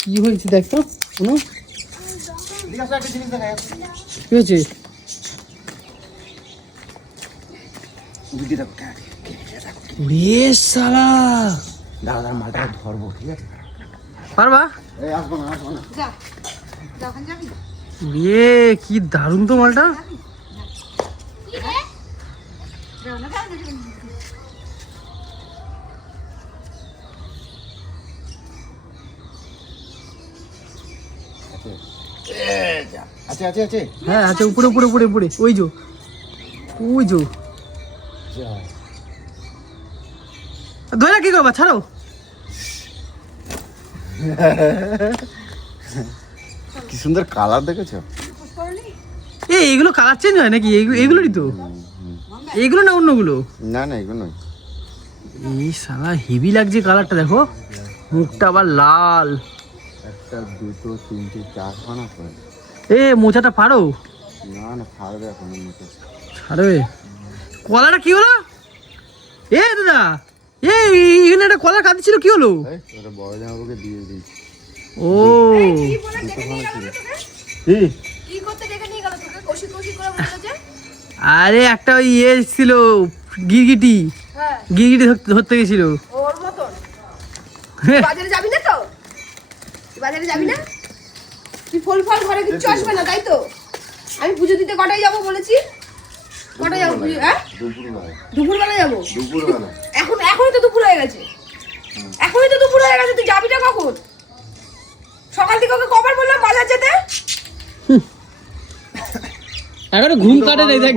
কি হয়েছে দেখ তো কোনো কি হয়েছে? শালা দাদা মালটা ধরবো, ঠিক আছে? পারবা? আসবো না। কি দারুণ তো মালটা। হ্যাঁ আছে, উপরে উপরে উপরে উপরে ওই যো ধরে কি করবা, ছাড়ো। কি সুন্দর কালার দেখেছো? এইগুলো কালার চেঞ্জ হয় নাকি? এইগুলোরই তো, এইগুলো না অন্যগুলো? না এগুলো নয়। এই সালা হেভি লাগছে কালারটা, দেখো মুখটা আবার লাল। একটা দুটো তিনটে চার খানা করে। মোচাটা পারো? না ছাড়বে এখন, ছাড়বে। কলাটা কি হলো? দাদা এখানে একটা কলার কাঁদি ছিল, কি হলো? ওটা বড় জামাকে দিয়ে দিই। ও আরে একটা ওই ছিল গিরগিটি ধরতে গেছিল। বাজারে যাবি না তো? বাজারে যাবি না? তুই ফল ঘরে কিচ্ছু আসবে না, তাই তো? আমি পুজো দিতে কটায় যাবো বলেছি? কটায় যাবো পুজো? হ্যাঁ, দুপুরবেলা যাবো। এখনই তো দুপুর হয়ে গেছে। তুই যাবি না কখন? সকাল থেকে ওকে কবার বললাম বাজার যেতে? এখনো ঘুম কাটে নাই দেখ,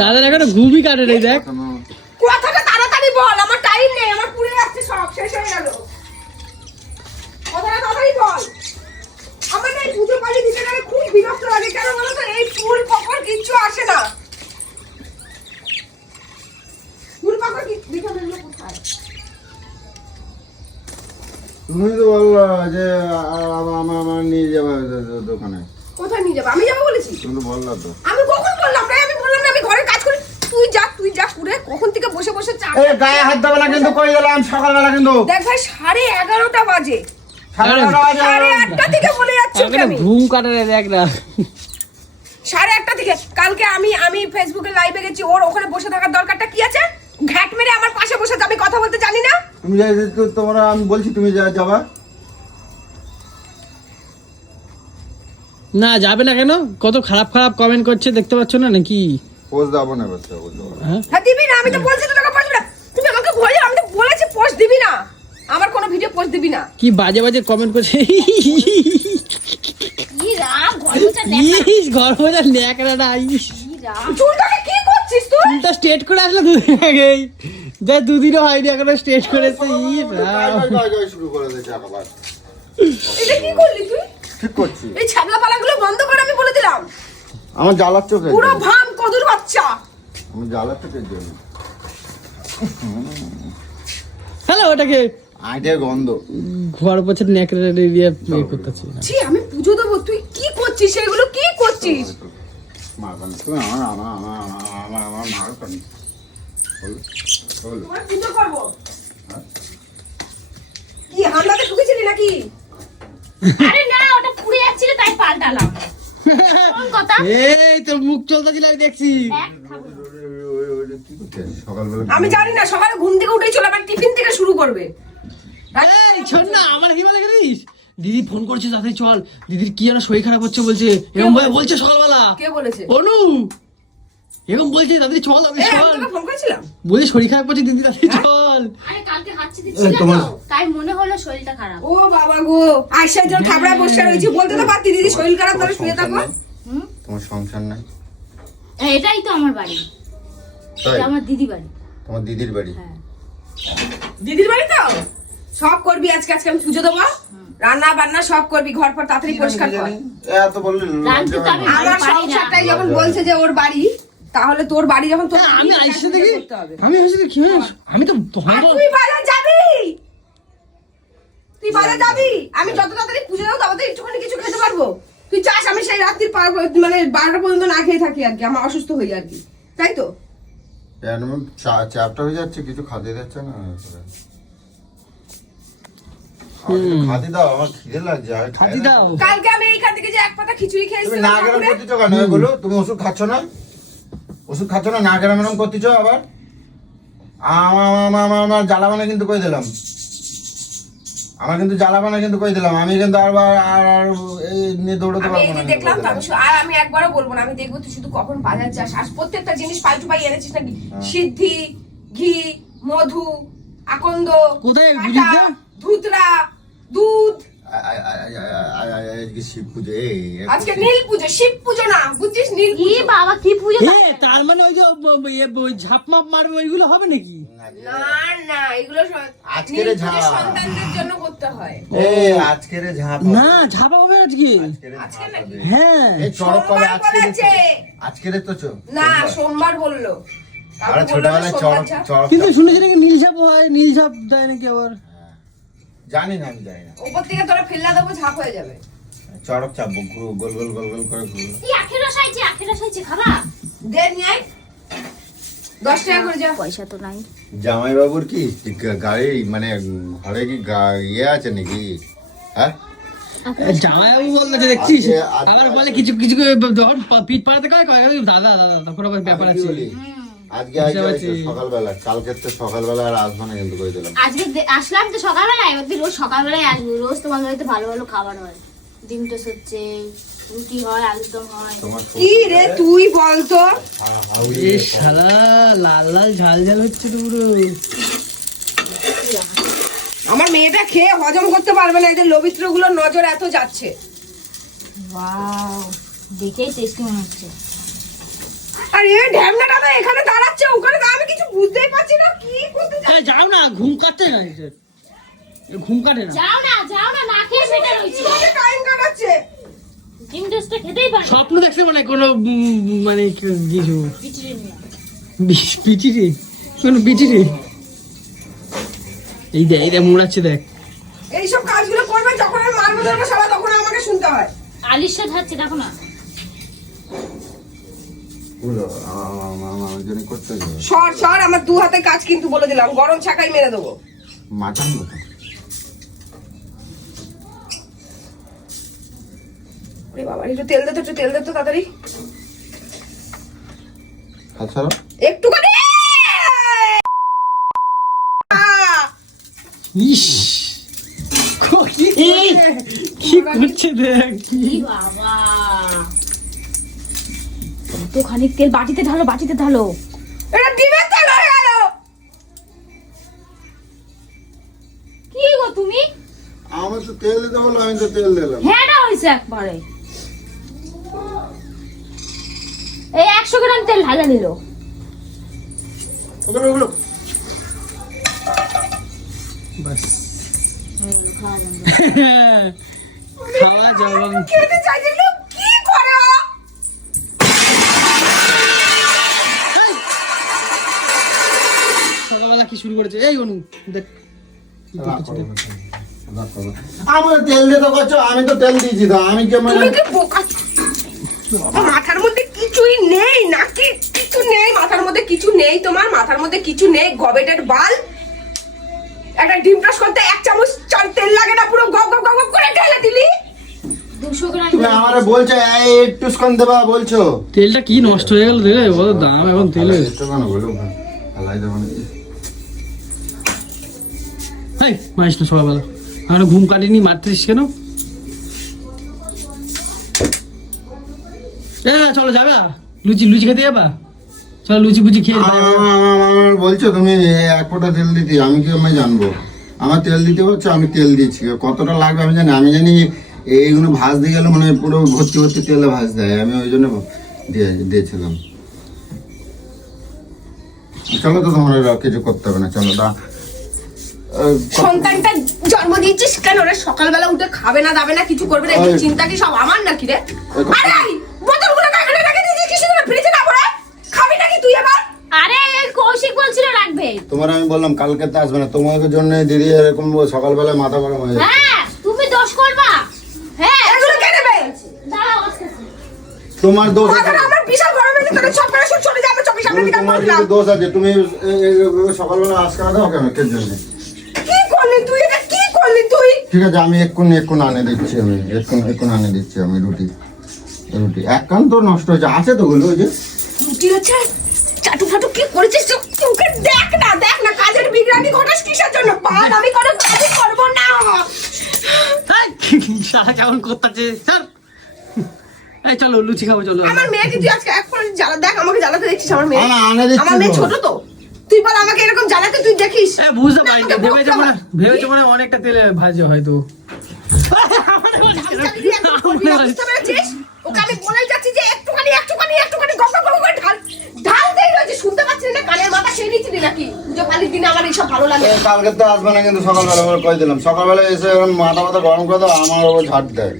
দাদার এখনো ঘুমই কাটে নাই দেখ। কথাটা তাড়াতাড়ি বল, আমার টাইম নেই, আমার পুড়ে যাচ্ছে, সব শেষ হয়ে গেল। কথাটা তাড়াতাড়ি বল। আমার এই পুজো পালি দিতে গেলে খুব বিরক্ত লাগে, কেন বলো তো? এই ফুল পাপড় কিচ্ছু আসে না। ফুল পাপড় কি দেখে বললো কোথায়? তুমি তো বললো যে আমার নিয়ে যাবে দোকানে। কোথায় নিয়ে যাবো? আমি যাবো বলেছি? তুমি তো বললা তো। আমি কখন বললাম? আমি বললাম না আমি ঘরে কাজ করি। তুই যা করে কখন থেকে বসে চা। গায়ে হাত দেবে না কিন্তু, কই গেলাম সকালবেলা কিন্তু। দেখ ভাই 11:30 বাজে। 8:30 থেকে বলে যাচ্ছি আমি। ঘুম কাটে নাই দেখ না। 8:30 থেকে। কালকে আমি ফেসবুকে লাইভে গেছি, ওর ওখানে বসে থাকার দরকারটা কি আছে? ঘাট মেরে আমার পাশে বসে আমি কথা বলতে জানি না? তুমি তোমরা, আমি বলছি তুমি যাবা না, যাবে না কেন? কত খারাপ কমেন্ট করছে দেখতে পাচ্ছ না নাকি? পোস্ট দাও না বলছো? হ্যাঁ দিবি না, আমি তো বলছি তো তোকে পোস্ট দিবি না। তুমি আমাকে বলে, আমি তো বলেছি পোস্ট দিবি না, আমার কোনো ভিডিও পোস্ট দিবি না। কি বাজে কমেন্ট করছে। গর্বটা ন্যাকড়াটা। চুলটাকে কি করছিস তুই? চুলটা স্ট্রেট করে আসলে দুদিন আগেই, যা দুদিনও হয়নি এখনো স্ট্রেট করেছে। শুরু করে দিয়েছে আবার। এটা কি করলি তুই? ঠিক করছি। এই ছাগলা পালাগুলো বন্ধ করে, আমি বলে দিলাম। আমার জ্বালার চোখে পুরো ভাম কদুর বাচ্চা। আমি জ্বালার চোখের জন্য। হ্যালো, ওটাকে আইডিয়া গন্ধ ঘর বছর ন্যাকড়া দিয়ে করতেছি। ছি, আমি পুজো দেবো, তুই কি করছিস? এগুলো কি করছিস? মারবান তুমি আমার মারবান তোমার পুজো করবো। কি হামলাতে ঢুকেছিলি নাকি? আরে না, ওটা পুড়ে যাচ্ছিল তাই পাল্টালাম। কোন কথা? এই তোর মুখ চলতে ছিল, আমি দেখছি। সকালবেলা আমি জানি না, সকালে ঘুম থেকে উঠেই চলে আবার টিফিন থেকে শুরু করবে। এই শোন না, আমার কি বলে গেলিস? দিদি ফোন করছে, তাড়াতাড়ি চল, দিদির কি যেন শরীর খারাপ হচ্ছে বলছে, এরকম ভাবে বলছে সকালবেলা। কে বলেছে? অনু এরকম বলছে, তাড়াতাড়ি চল। আমি তোকে ফোন করেছিলাম, বলছি শরীর খারাপ করছে দিদি, তাড়াতাড়ি চল। আরে কালকে হাঁচি দিচ্ছিল তো, তাই মনে হলো শরীরটা খারাপ। ও বাবা গো, আয়সার জন্য খাবড়া বসে রয়েছে, বলতে তো পারতি দিদি শরীর খারাপ, তাহলে শুয়ে থাকো। তোমার সংসার নাই? এটাই তো আমার বাড়ি, এটা আমার দিদি বাড়ি। তোমার দিদির বাড়ি? হ্যাঁ, দিদির বাড়ি তো সব করবি। আজকে আমি পুজো দেবো, রান্না বান্না সব করবি, ঘর পর তাড়াতাড়ি পরিষ্কার কর। এত বললি আমার সংসারটাই যখন বলছে যে ওর বাড়ি, তাহলে তোর বাড়ি যখন তোর, আমি আইসে দেখি, আমি আইসে দেখি, আমি তো তুই বাজার যাবি, আমি যত তাড়াতাড়ি পুজো দেবো তত একটুখানি কিছু খেতে পারবো। তুই চাস আমি সেই রাত্রির মানে 12টা পর্যন্ত না খেয়ে থাকি আর কি, আমার অসুস্থ হই আর কি, তাই তো? চ্যাপটা হয়ে যাচ্ছে, কিছু খাতে যাচ্ছে না। খাতে দাও, আমার খিদে লাগছে। খাতি দাও। কালকে আমি এইখান থেকে যে এক পাতা খিচুড়ি তুমি খেয়েছিলাম না গরম করতেছো কেন এগুলো? তুমি ওষুধ খাচ্ছ না? ওষুধ খাচ্ছ না, না গরম এরম করতেছো আবার? আমার জ্বালাবানা কিন্তু কই দিলাম, আমার কিন্তু জ্বালাবানা কিন্তু কই দিলাম। আমি কিন্তু আর এই নিয়ে দৌড়াতে আমি পারবো এই না। যে দেখলাম তো, আর আমি একবারও বলবো না। আমি দেখবো তুই শুধু কখন বাজার যাস, আর প্রত্যেকটা জিনিস পাল্টু পাই এনেছিস নাকি। সিদ্ধি, ঘি, মধু, আকন্দ, কোথায় কাটা, বুঝিস না? ধুতরা, দুধ। আজকে শিব পুজো, আজকে নীল পুজো, শিব পুজো না, বুঝছিস? নীল কি পুজো। বাবা কি পুজো? তার মানে ওই যে ওই ঝাপ মাপ মারবে ওইগুলো হবে নাকি? না না, এগুলো আজকের নীল পুজো ঝাড়। সন্তানদের জন্য করতে হয়। আজকের ঝাপ না ঝাপা হবে আজকে। আজকে নাকি? হ্যাঁ এই চড়ক কবে? সোমবার বলেছে। আজকের তো না, সোমবার বললো। আরে কালকে বললো না ছোটবেলায় সোমবার ঝাড়। চড়ক কিন্তু শুনেছি নাকি নীল ঝাপ হয়, নীল ঝাপ দেয় নাকি আবার? জানি না, আমি জানি না। উপর থেকে তোরা ফেললা দেবো, ঝাঁপ হয়ে যাবে। চড়ক চাপবো, গোল গোল গোল গোল করে ঘুরবো। এই আখের রস আইছে খাবা? দে নিয়ে আয়। 10 টাকা করে যা। পয়সা তো নাই। জামাইবাবুর কি গাড়ি, মানে ঘরে কি ইয়ে আছে নাকি? হ্যাঁ, জামাইবাবু বলতে দেখছিস, আজকে- আবার বলে কিছু কিছু যখন পিঠ পাড়াতে কয় কয় দাদা দাদা, তখন আবার ব্যাপার আমি কি আছে। বলি? আজকে বুঝতে পারছি। সকালবেলা, কালকে তো সকালবেলা আর আসবো না কিন্তু কই দিলাম। আজকে আসলাম তো সকালবেলায়, ওদের রোজ সকালবেলায় আসবো। রোজ তোমার বাড়িতে ভালো ভালো খাবার হয়, ডিম টোস্ট হচ্ছে, রুটি হয়, আলুর দম হয়। তোমার কি রে তুই বল তো? এ শালা লাল লাল ঝাল ঝাল হচ্ছে তো পুরো। আমার মেয়েটা খেয়ে হজম করতে পারবে না, এদের লবিত্র গুলোর নজর এত যাচ্ছে। ওয়াও, দেখেই টেস্টি মনে হচ্ছে। আর এই ঢ্যামনাটা তো এখানে দাঁড়াচ্ছে, ওখানে আমি কিছু বুঝতেই পারছি না কি করতে চাই। হ্যাঁ, যাও না, ঘুম কাটতে না এটা। এ ঘুম কাটে না। যাও না না খেয়ে বেটার হইছে। টাইম কাটাচ্ছে। ডিম টোস্টটা খেতেই পারে। স্বপ্ন দেখছে মানে কোনো মানে কিছু পিচিড়ি নিয়ে। পিচিরে, কোনো পিচিরে। এই দেখ মোড়াচ্ছে দেখ। এইসব কাজগুলো করবে যখন আমি মারবো ধরবো সবাই, তখন আমাকে শুনতে হয়। আলিশ ধাচ্ছে দেখো না। আমার জন্য করতে হবে। সর আমার 2 হাতে কাজ কিন্তু বলে দিলাম, গরম ছাকাই মেরে দেবো। মাটন কোথায়? ওরে বাবা, একটু তেল দে তো তাড়াতাড়ি। আচ্ছা, একটুখানি। ইস, কি করছে দেখ। কি বাবা, তো খানিক তেল বাটিতে ঢালো। এটা ডিমের তেল হয়ে গেল। কি গো তুমি? আমার তো তেল দিতে বললো, আমি তো তেল দিলাম। হ্যাঁ না হয়েছে একবারে। এই 100 গ্রাম তেল ঢালা নিল। ওগুলো বাস খাওয়া যাওয়া। খেতে চাইছিল কি করে? সকালবেলা কি শুরু করেছে এই অনু দেখ। আমার তেল দিতে করছো, আমি তো তেল দিয়েছি তো। আমি কি মানে তুমি কি বোকা? মাথার মধ্যে কিছুই নেই নাকি? কিছু নেই মাথার মধ্যে, কিছু নেই তোমার মাথার মধ্যে, কিছু নেই। গবেটের বাল। একটা ডিম টোস্ট করতে 1 চামচ তেল লাগে না, পুরো গপ গপ গপ করে ঢেলে দিলি। 200 গ্রাম তুমি আমারে বলছো এই একটু স্কন দেবা বলছো? তেলটা কি নষ্ট হয়ে গেল দেখে, বড় দাম এখন তেলের। একটু কেন বলো? আলাই দেব না। এই মারিস না সকালবেলা, এখন ঘুম কাটিনি, মারতেছিস কেন? চলো যাবে লুচি খেতে যাবা? চলো লুচি ফুচি খেয়ে আমার বলছো তুমি 1 ফোঁটা তেল দিতে, আমি কি আমি জানবো? আমার তেল দিতে বলছো, আমি তেল দিচ্ছি। কতটা লাগবে আমি জানি এইগুলো ভাজ দিয়ে গেলে মানে পুরো ভর্তি ভর্তি তেলে ভাজ দেয়। আমি ওই জন্য দিয়েছিলাম। চলো তো, তোমার কিছু করতে হবে না, চলো দা। সন্তানটা জন্ম দিয়েছিস কেন রে? সকালবেলা উঠে খাবে না দাবে না, কিছু করবে না, এই চিন্তা কি সব আমার নাকি রে? আরে এই বোতলগুলো এখানে রেখে দিয়েছিস, কিছু না ফ্রিজে না পড়ে খাবি নাকি তুই এবার? আরে এই কৌশিক বলছিল রাখবে। তোমার আমি বললাম কালকে তো আসবে না, তোমাদের জন্য দিদি এরকম সকালবেলা মাথা গরম হয়ে যায়। হ্যাঁ তুমি দোষ করবা। হ্যাঁ এগুলো কে নেবে? দাঁড়াও আস্তে আস্তে। তোমার দোষ আছে। মাথাটা আমার বিশাল গরম হয়েছে, তোরা সব করে সব চলে যাবে চোখের সামনে থেকে আমি তোমার বললাম। কিন্তু দোষ আছে, তুমি সকালবেলা আজকে দাও কেন কে জন্য? কি করলি তুই, এটা কি করলি তুই? ঠিক আছে, আমি এক্ষুনি আনে দিচ্ছি, আমি এক্ষুনি আনে দিচ্ছি আমি রুটি। এক কান তো নষ্ট হয়েছে, আছে তো গুলো ওই যে। রুটি হচ্ছে চাটু ফাটু কি করেছিস তোকে? দেখ না কাজের বিঘ্রানি ঘটাস কিসের জন্য? পাল আমি কোনো কাজ করব না। সারা কেমন করতেছে স্যার। এই চলো লুচি খাবো চলো। আমার মেয়েকে তুই আজকে এখন জ্বালা, দেখ আমাকে জ্বালাতে দেখছিস আমার মেয়ে। আনে দিচ্ছি আমার মেয়ে তো। ছোট তো, তুই বল আমাকে এরকম জ্বালাতে তুই দেখিস। বুঝতে পারি না, ভেবেছো মানে অনেকটা তেলে ভাজে হয়তো। বুঝতে পেরেছিস? ওকে আমি বলেই যাচ্ছি যে একটুখানি গপ করে ঢাল দেই রয়েছে, শুনতে পাচ্ছিস না? কানের মাথা সেই নিচে দি নাকি? পুজো পালির দিনে আমার এইসব ভালো লাগে। কালকে তো আসবে না, কিন্তু সকালবেলা বলে কই দিলাম, সকালবেলা এসে এরকম মাথা গরম করে দাও, আমার ওপর ঝাড় দেয়।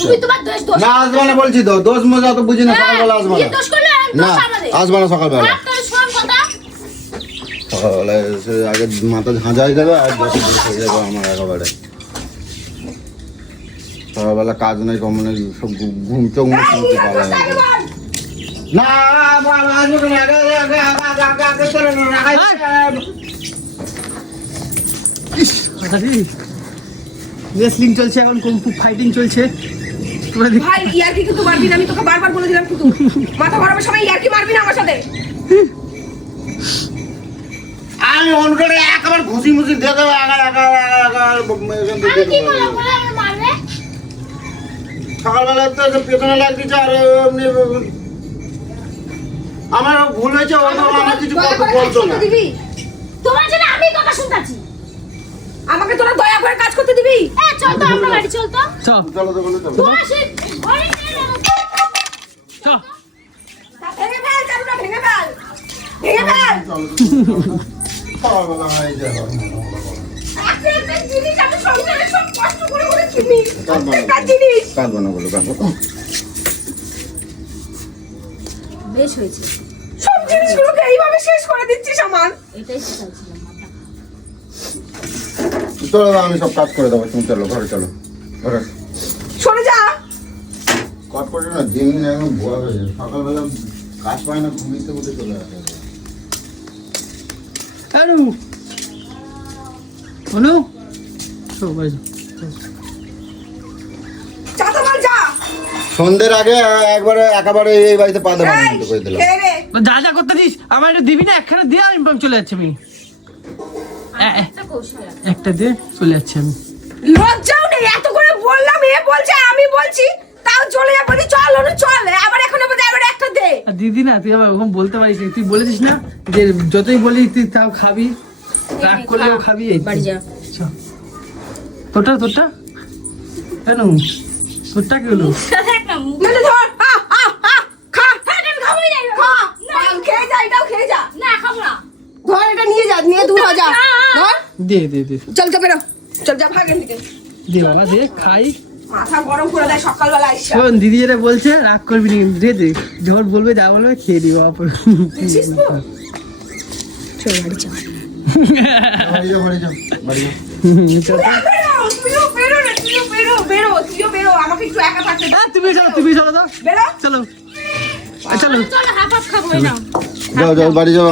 তুমি তোমার দোষ না আসবে না বলছি তো, দোষ মজা তো বুঝি না, সকালবেলা আসবে কি না। দোষ করলে আর না দোষ আমাদের? আসবে না সকালবেলা। আর তোর শোন কথা, সকালবেলা এসে আগে মাথা ঝাঁঝা হয়ে যাবে, আর যত দূর হয়ে যাবে আমার একেবারে। সকালবেলা কাজ নেই, কম নেই, সব ঘুম চোখ মুখ শুনতে পাওয়া যায় না। আসবে না, রেসলিং চলছে এখন, কুংফু ফাইটিং চলছে। তোমরা দেখ- ভাই ইয়ার্কি কিন্তু মারবি না, আমি তোকে বারবার বলে দিলাম কিন্তু মাথা গরমের সময় ইয়ার্কি মারবি না আমার সাথে। আমি অন করে একেবারে ঘুষি মুসি দিয়ে দেবো, আমি কি করলাম বলে আমি মারবে? সকালবেলা তো এসে পেছনে লাগ দিচ্ছে, আর এমনি আমার ভুল হয়েছে, ও তো আমার কিছু দয়া করে বলতো কাজ না। করতে দিবি? তোমার জন্য আমি কথা শুনতাছি। আমাকে তোরা দয়া করে কাজ করতে দিবি? চল তো আমরা বাড়ি চল তো। চল চলো তো বলে চলো। তোমার সে ঘরে নিয়ে যাবো। চল। ভেঙে ফেল, চারুটা ভেঙে ফেল, ভেঙে ফেল। সকালবেলা হয়ে যায়। একটা জিনিস আমি সংসারে সব কষ্ট করে কিনি, কাঁদবো না। একটা জিনিস। কাঁদবো না বলো, কাঁদবো না। বেশ হয়েছে, সব জিনিসগুলোকে এইভাবে শেষ করে দিচ্ছিস আমার। এটাই শেখাচ্ছিলাম মাথা। চলো আমি সব কাজ করে দেবো, তুমি চলো ঘরে, চলো ঘরে। সরে যা। কট করে না, দিন একদম ভুয়া হয়ে যায়, সকালবেলা কাজ পায় না, ঘুমিতে উঠে চলে আসে। অনু অনু চল বাড়ি যাও। যা তো বল, যা। সন্ধ্যের আগে একেবারে এই বাড়িতে পা দেবো না, এই, কিন্তু করে দিলাম। খেয়ে রে। যা করতে দিস আমার একটু দিবি না, একখানে দিয়ে আমি চলে যাচ্ছি আমি। একটা কৌশল আছে। একটা দিয়ে চলে যাচ্ছি আমি। লজ্জাও নেই, এত করে বললাম, এ বলছে আমি বলছি, তাও চলে যা। বলি চল অনু চল, আবার এখনো বলছে আবার একটা দে। আর দিদি না, তুই আবার ওরকম বলতে পারিস না। তুই বলেছিস না যে যতই বলি তুই তাও খাবি, রাগ করলেও খাবি। এই তো। বাড়ি যা। চল। তোরটা কেন, তোরটা কি হলো? দেখ না মুখ। মানে ধর, খা, আমি খাবোই না এবার। খা, না, খেয়ে যা, এটাও খেয়ে যা। না খাবো না। ধর এটা নিয়ে যা, নিয়ে দূর হ যা। ধর, দে চল চল বেরো, চল যা ভাগ এখান থেকে। দে বাবা দে, খাই। মাথা গরম করে দেয় সকালবেলা এসে। শোন দিদি যেটা বলছে রাগ করবি না, দে যখন বলবে যা বলবে খেয়ে দিও বাবা। বুঝছিস তো? চল বাড়ি চল। বাড়ি যাও, বাড়ি যাও, বাড়ি যাও। বেরো, তুইও বেরো রে, তুইও বেরো, আমাকে একটু একা থাকতে দে। তুমি চলো তো, বেরো। চলো চলো। চলো হাফ হাফ খাবো এই নাও। যাও বাড়ি যাও।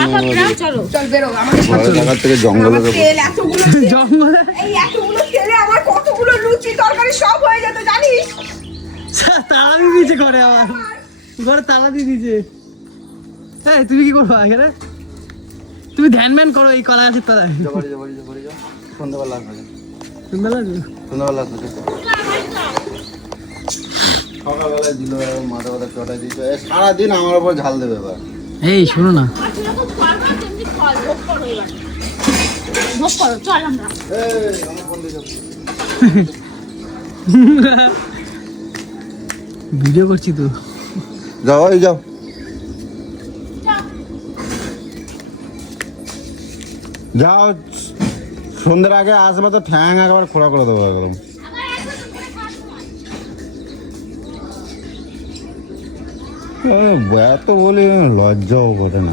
হাফ হাফ নাও চলো। চল বেরো, আমাকে ঘরের জায়গা থেকে জঙ্গলে আমার দেবো। তেল এতগুলো তেল, জঙ্গলে এই এতগুলো তেলে আমার কতগুলো লুচি তরকারি সব হয়ে যেত জানিস? তালা দিয়ে দিয়েছে ঘরে, আমার ঘরে তালা দিয়ে দিয়েছে। হ্যাঁ তুমি কি করবো এখানে? তুমি ধ্যান ম্যান করো এই কলা গাছের তলায়। বাড়ি যাও। সন্ধ্যাবেলা আসবে। সন্ধ্যাবেলা আসবে? সন্ধ্যাবেলা আসবে। সকালবেলায় দিল, মাথা চটাই দিচ্ছে, সারাদিন আমার উপর ঝাল দেবে এবার। এই শোনো না, আর যেরকম ফল না তেমনি ফল ভোগ করো এবার। ভোগ করো চল আমরা। এই, আমার ফোন দিয়ে যাও। ভিডিও করছি তো। যাও, এই যাও। যাও, সন্ধ্যের আগে আসবে তো ঠ্যাং একেবারে খোলা করে দেবো একদম। এত বলি লজ্জাও করে না।